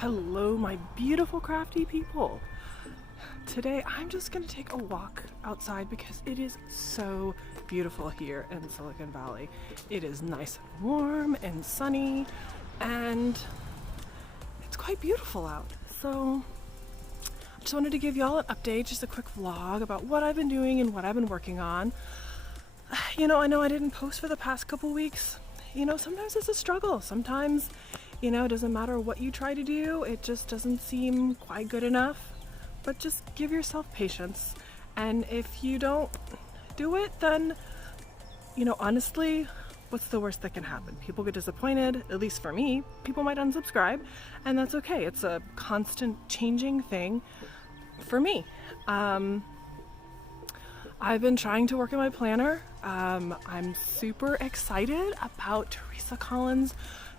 Hello, my beautiful crafty people. Today I'm just gonna take a walk outside because it is so beautiful here in Silicon Valley. It is nice and warm and sunny and it's quite beautiful out. So I just wanted to give y'all an update, just a quick vlog about what I've been doing and what I've been working on. I know I didn't post for the past couple weeks. Sometimes it's a struggle. Sometimes it doesn't matter what you try to do, it just doesn't seem quite good enough. But just give yourself patience. And if you don't do it, then, honestly, what's the worst that can happen? People get disappointed, at least for me. People might unsubscribe, and that's okay. It's a constant changing thing for me. I've been trying to work in my planner. I'm super excited about Teresa Collins'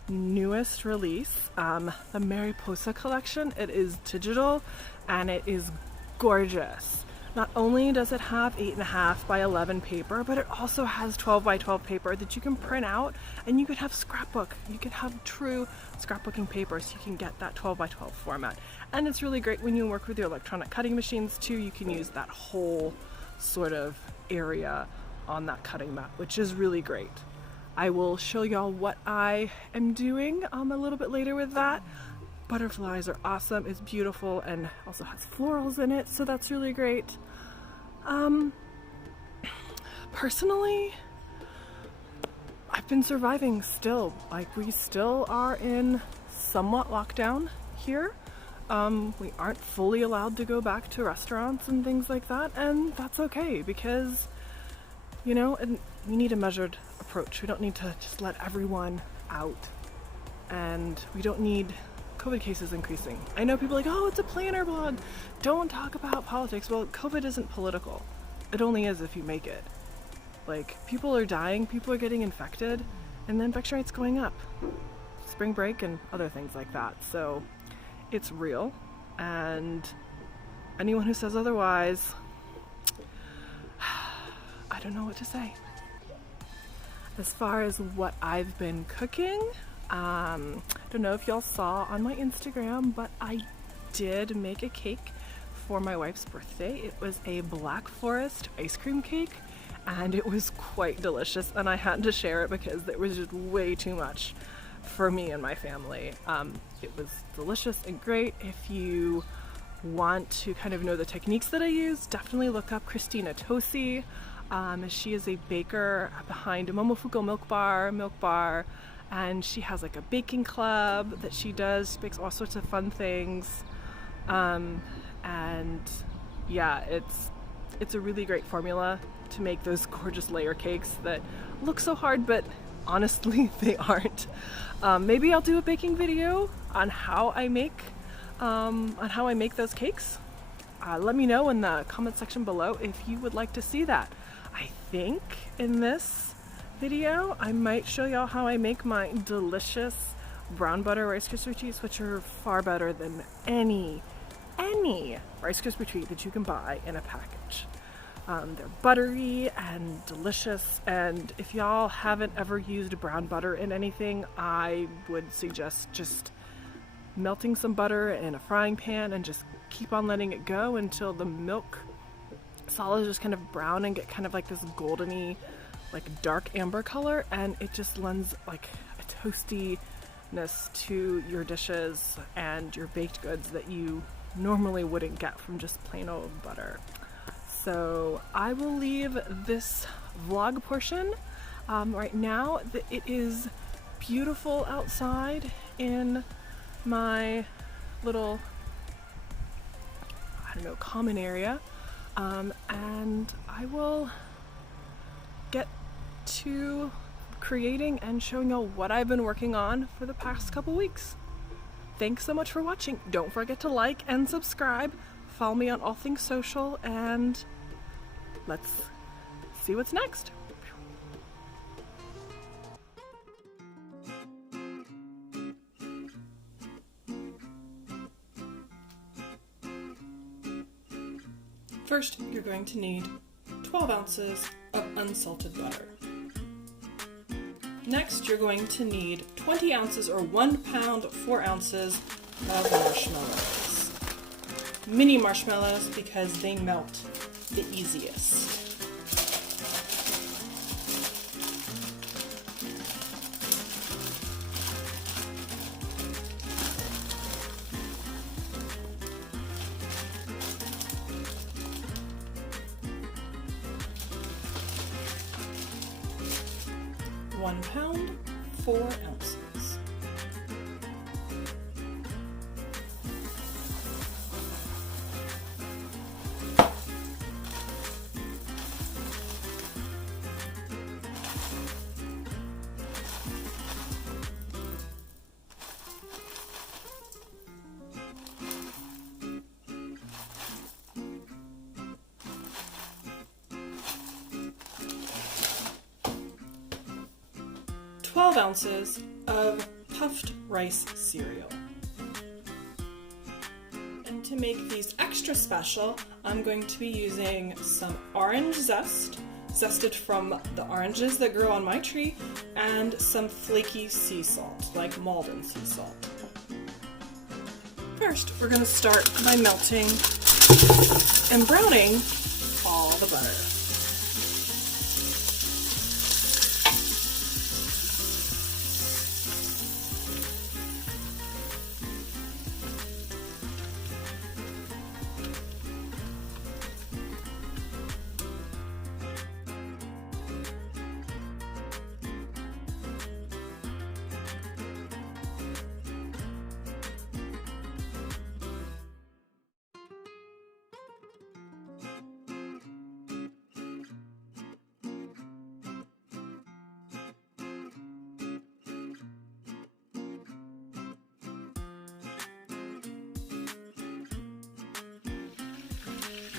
newest release, the Mariposa collection. It is digital and it is gorgeous. Not only does it have 8.5 by 11 paper, but it also has 12 by 12 paper that you can print out, and you could have scrapbook. You could have true scrapbooking paper, so you can get that 12 by 12 format. And it's really great when you work with your electronic cutting machines too. You can use that whole sort of area on that cutting mat, which is really great. I will show y'all what I am doing a little bit later with that. Butterflies are awesome, it's beautiful, and also has florals in it, so that's really great. Personally, I've been surviving still. We still are in somewhat lockdown here. We aren't fully allowed to go back to restaurants and things like that, and that's okay because, and we need a measured approach. We don't need to just let everyone out, and we don't need COVID cases increasing. I know people are like, oh, it's a planner blog, don't talk about politics. Well, COVID isn't political. It only is if you make it. People are dying, people are getting infected, and the infection rate's going up. Spring break and other things like that. So it's real, and anyone who says otherwise, I don't know what to say. As far as what I've been cooking, I don't know if y'all saw on my Instagram, but I did make a cake for my wife's birthday. It was a Black Forest ice cream cake, and it was quite delicious, and I had to share it because there was just way too much for me and my family. It was delicious and great. If you want to kind of know the techniques that I use, definitely look up Christina Tosi. She is a baker behind Momofuku Milk Bar, and she has a baking club that she does. She makes all sorts of fun things, and yeah, it's a really great formula to make those gorgeous layer cakes that look so hard, but honestly they aren't. Maybe I'll do a baking video on how I make those cakes. Let me know in the comment section below if you would like to see that. I think in this video I might show y'all how I make my delicious brown butter Rice Krispie treats, which are far better than any Rice Krispie treat that you can buy in a package. They're buttery and delicious, and if y'all haven't ever used brown butter in anything, I would suggest just melting some butter in a frying pan and just keep on letting it go until the milk solids just kind of brown and get kind of this goldeny, dark amber color, and it just lends a toastiness to your dishes and your baked goods that you normally wouldn't get from just plain old butter. So I will leave this vlog portion right now. It is beautiful outside in my little, common area, and I will get to creating and showing y'all what I've been working on for the past couple weeks. Thanks so much for watching. Don't forget to like and subscribe. Follow me on all things social, and let's see what's next. First, you're going to need 12 ounces of unsalted butter. Next, you're going to need 20 ounces or 1 pound, 4 ounces of marshmallows. Mini marshmallows because they melt the easiest. £1, 4 ounces. $12 ounces of puffed rice cereal. And to make these extra special, I'm going to be using some orange zest, zested from the oranges that grow on my tree, and some flaky sea salt, like Malden sea salt. First, we're going to start by melting and browning all the butter.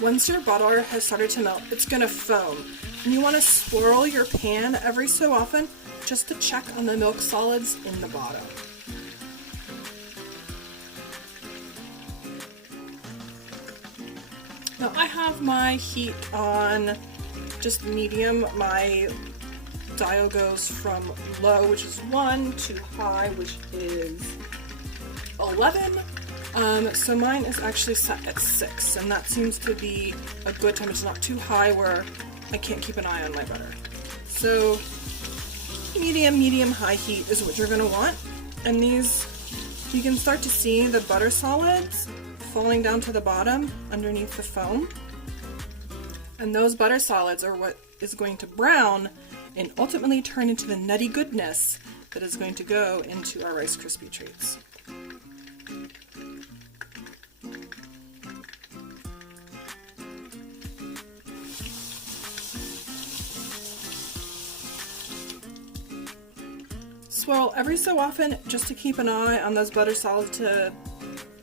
Once your butter has started to melt, it's going to foam. And you want to swirl your pan every so often just to check on the milk solids in the bottom. Now I have my heat on just medium. My dial goes from low, which is 1, to high, which is 11. So mine is actually set at 6, and that seems to be a good time. It's not too high where I can't keep an eye on my butter. So medium, high heat is what you're going to want. And these, you can start to see the butter solids falling down to the bottom underneath the foam. And those butter solids are what is going to brown and ultimately turn into the nutty goodness that is going to go into our Rice Krispie treats. Swirl every so often just to keep an eye on those butter solids to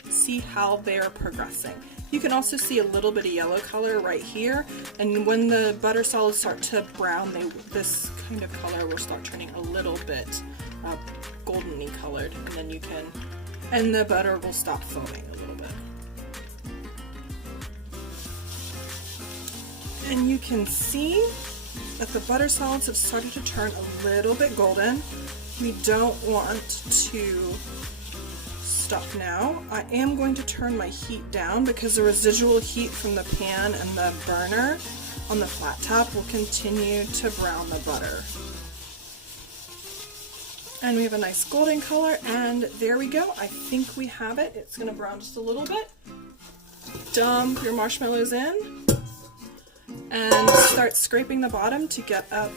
see how they're progressing. You can also see a little bit of yellow color right here, and when the butter solids start to brown, this kind of color will start turning a little bit golden-y colored, and then you can, and the butter will stop foaming a little bit. And you can see that the butter solids have started to turn a little bit golden. We don't want to stop now. I am going to turn my heat down because the residual heat from the pan and the burner on the flat top will continue to brown the butter. And we have a nice golden color, and there we go. I think we have it. It's going to brown just a little bit. Dump your marshmallows in and start scraping the bottom to get up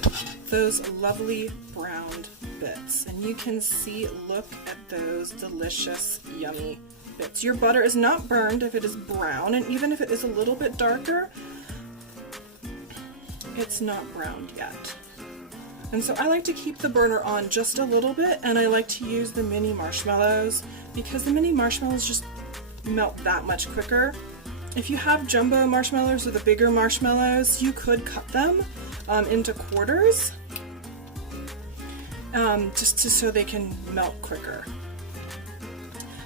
those lovely browned bits. And you can see, look at those delicious, yummy bits. Your butter is not burned if it is brown, and even if it is a little bit darker, it's not browned yet. And so I like to keep the burner on just a little bit, and I like to use the mini marshmallows because the mini marshmallows just melt that much quicker. If you have jumbo marshmallows or the bigger marshmallows, you could cut them into quarters so they can melt quicker.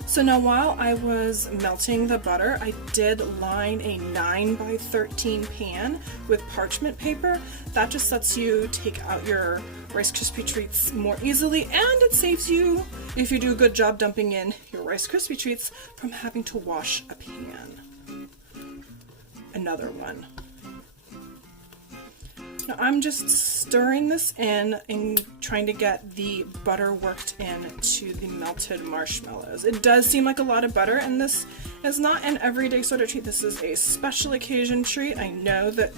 So now while I was melting the butter, I did line a 9x13 pan with parchment paper. That just lets you take out your Rice Krispie treats more easily, and it saves you if you do a good job dumping in your Rice Krispie treats from having to wash a pan. Another one. Now I'm just stirring this in and trying to get the butter worked into the melted marshmallows. It does seem like a lot of butter, and this is not an everyday sort of treat. This is a special occasion treat. I know that,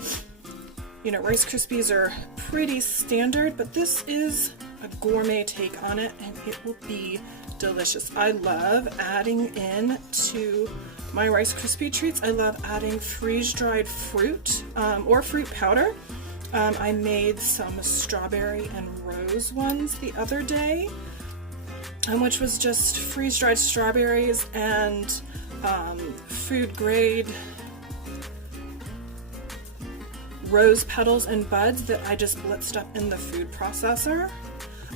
you know, Rice Krispies are pretty standard, but this is a gourmet take on it, and it will be delicious. I love adding in to my Rice Krispie treats, I love adding freeze-dried fruit or fruit powder. I made some strawberry and rose ones the other day, which was just freeze-dried strawberries and food grade rose petals and buds that I just blitzed up in the food processor.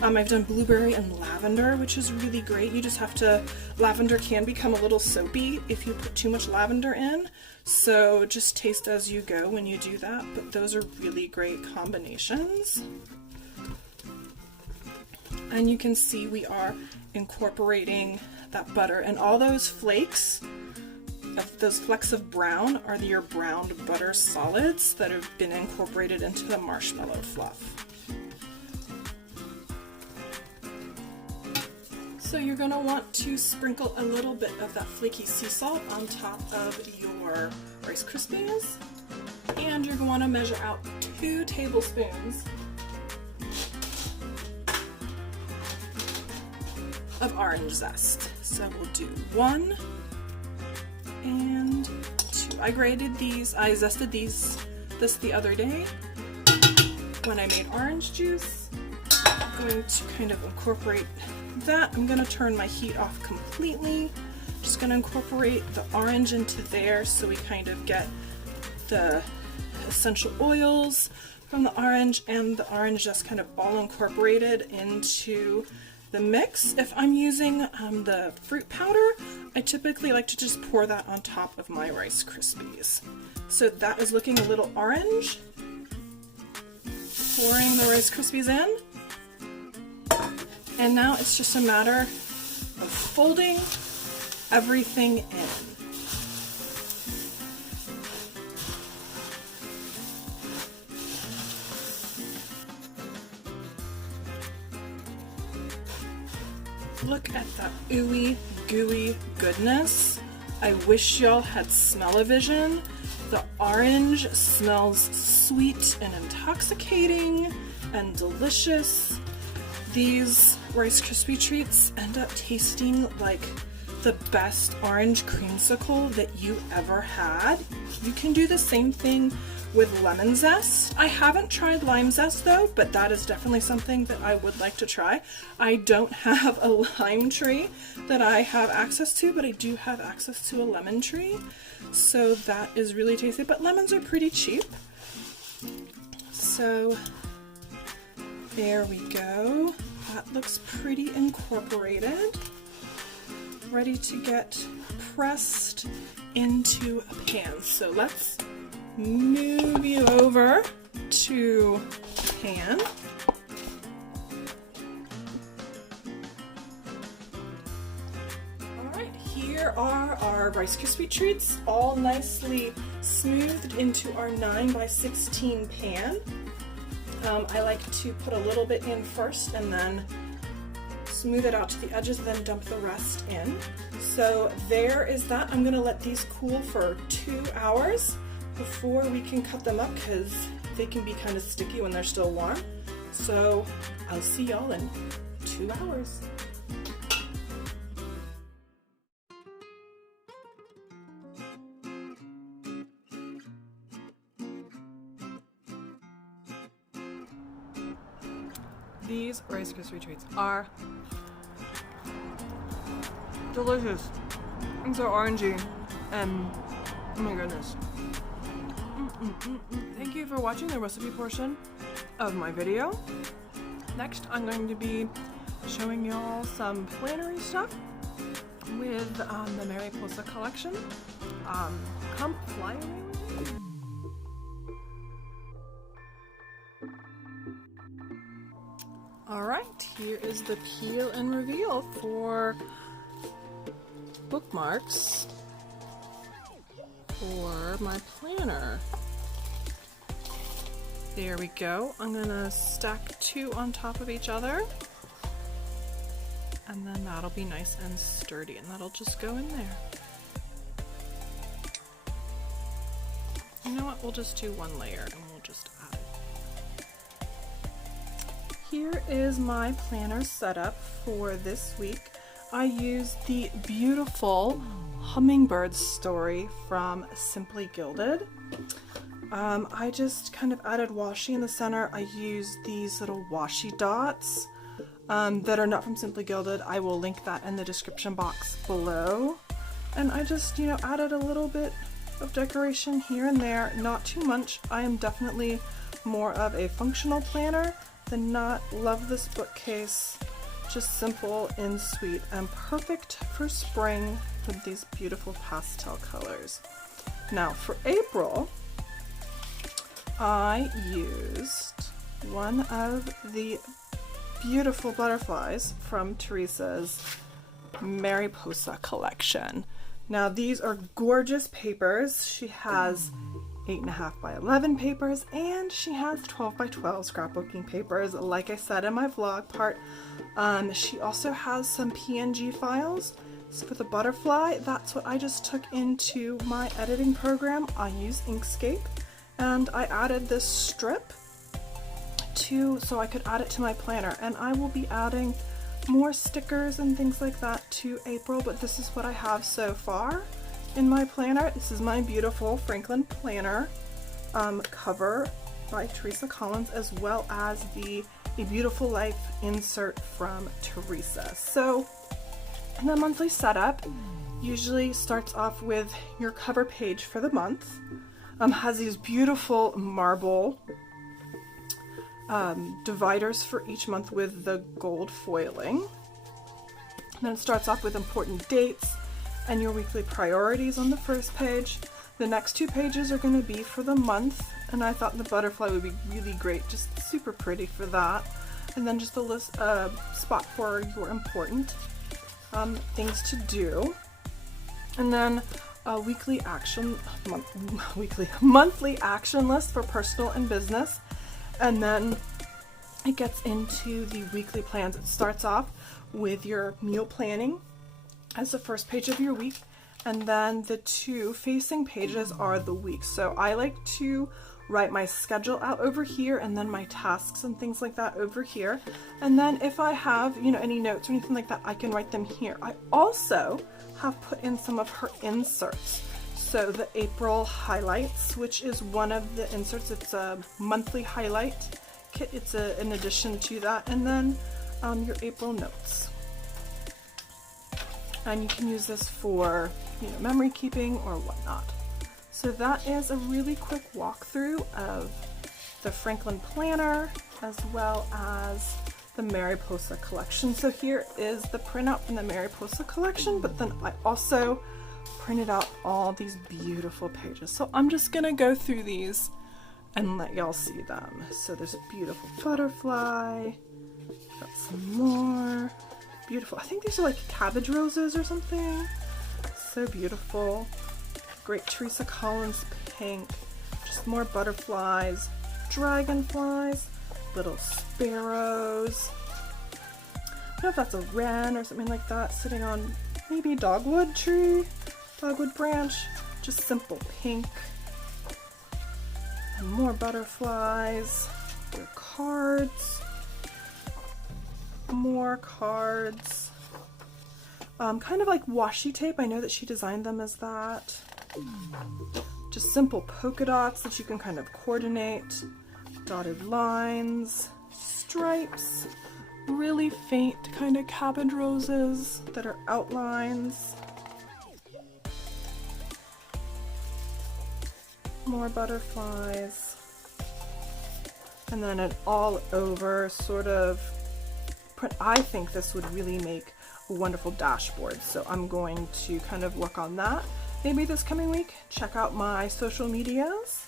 I've done blueberry and lavender, which is really great. You just have to, lavender can become a little soapy if you put too much lavender in, so just taste as you go when you do that, but those are really great combinations. And you can see we are incorporating that butter, and all those flakes, those flecks of brown are your browned butter solids that have been incorporated into the marshmallow fluff. So you're going to want to sprinkle a little bit of that flaky sea salt on top of your Rice Krispies, and you're going to want to measure out 2 tablespoons of orange zest. So we'll do 1 and 2. I grated these, I zested this the other day when I made orange juice. I'm going to kind of incorporate that. I'm going to turn my heat off completely. Just going to incorporate the orange into there so we kind of get the essential oils from the orange and the orange just kind of all incorporated into the mix. If I'm using the fruit powder, I typically like to just pour that on top of my Rice Krispies. So that is looking a little orange. Pouring the Rice Krispies in. And now it's just a matter of folding everything in. Look at that ooey gooey goodness. I wish y'all had smell-o-vision. The orange smells sweet and intoxicating and delicious. These Rice Krispie treats end up tasting like the best orange creamsicle that you ever had. You can do the same thing with lemon zest. I haven't tried lime zest though, but that is definitely something that I would like to try. I don't have a lime tree that I have access to, but I do have access to a lemon tree. So that is really tasty, but lemons are pretty cheap. So there we go. That looks pretty incorporated. Ready to get pressed into a pan. So let's move you over to the pan. Alright, here are our Rice Krispie treats, all nicely smoothed into our 9x16 pan. I like to put a little bit in first and then smooth it out to the edges, then dump the rest in. So there is that. I'm going to let these cool for 2 hours before we can cut them up because they can be kind of sticky when they're still warm. So I'll see y'all in 2 hours. These Rice Krispie treats are delicious and so orangey, and oh my goodness. Thank you for watching the recipe portion of my video. Next I'm going to be showing y'all some plannery stuff with the Mariposa collection. Come fly away with me. Alright, here is the peel and reveal for bookmarks for my planner. There we go. I'm gonna stack 2 on top of each other, and then that'll be nice and sturdy, and that'll just go in there. You know what, we'll just do 1 layer and we'll just add it. Here is my planner setup for this week. I used the beautiful hummingbird story from Simply Gilded. I just kind of added washi in the center. I used these little washi dots that are not from Simply Gilded. I will link that in the description box below. And I just, you know, added a little bit of decoration here and there, not too much. I am definitely more of a functional planner than not. Love this bookcase. Just simple and sweet and perfect for spring with these beautiful pastel colors. Now for April, I used one of the beautiful butterflies from Teresa's Mariposa collection. Now these are gorgeous papers. She has 8.5 by 11 papers, and she has 12 by 12 scrapbooking papers. Like I said in my vlog part, she also has some PNG files. So for the butterfly, that's what I just took into my editing program. I use Inkscape, and I added this strip so I could add it to my planner, and I will be adding more stickers and things like that to April, but this is what I have so far in my planner. This is my beautiful Franklin planner cover by Teresa Collins, as well as the A Beautiful Life insert from Teresa. So the monthly setup usually starts off with your cover page for the month. Has these beautiful marble dividers for each month with the gold foiling. And then it starts off with important dates and your weekly priorities on the first page. The next 2 pages are going to be for the month, and I thought the butterfly would be really great, just super pretty for that. And then just a list, spot for your important things to do. And then a weekly action, monthly action list for personal and business. And then it gets into the weekly plans. It starts off with your meal planning as the first page of your week, and then the 2 facing pages are the week. So I like to write my schedule out over here, and then my tasks and things like that over here. And then if I have, you know, any notes or anything like that, I can write them here. I also have put in some of her inserts. So the April highlights, which is one of the inserts. It's a monthly highlight kit. It's an addition to that. And then your April notes. And you can use this for, you know, memory keeping or whatnot. So that is a really quick walkthrough of the Franklin planner as well as the Mariposa collection. So here is the printout from the Mariposa collection, but then I also printed out all these beautiful pages. So I'm just gonna go through these and let y'all see them. So there's a beautiful butterfly, got some more beautiful, I think these are like cabbage roses or something. So beautiful. Great Teresa Collins pink, just more butterflies, dragonflies, little sparrows. I don't know if that's a wren or something like that sitting on maybe a dogwood tree, dogwood branch, just simple pink. And more butterflies, their cards, more cards. Kind of like washi tape. I know that she designed them as that. Just simple polka dots that you can kind of coordinate, dotted lines, stripes, really faint kind of cabbage roses that are outlines, more butterflies, and then an all over sort of print. I think this would really make a wonderful dashboard, so I'm going to kind of work on that maybe this coming week. Check out my social medias.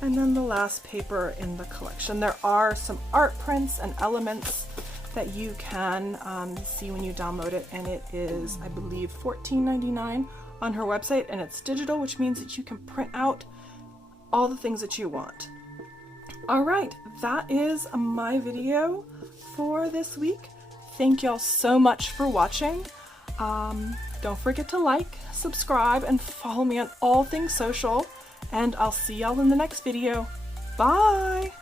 And then the last paper in the collection, there are some art prints and elements that you can see when you download it, and it is, I believe, $14.99 on her website, and it's digital, which means that you can print out all the things that you want. All right, that is my video for this week. Thank y'all so much for watching. Don't forget to like, subscribe, and follow me on all things social, and I'll see y'all in the next video. Bye!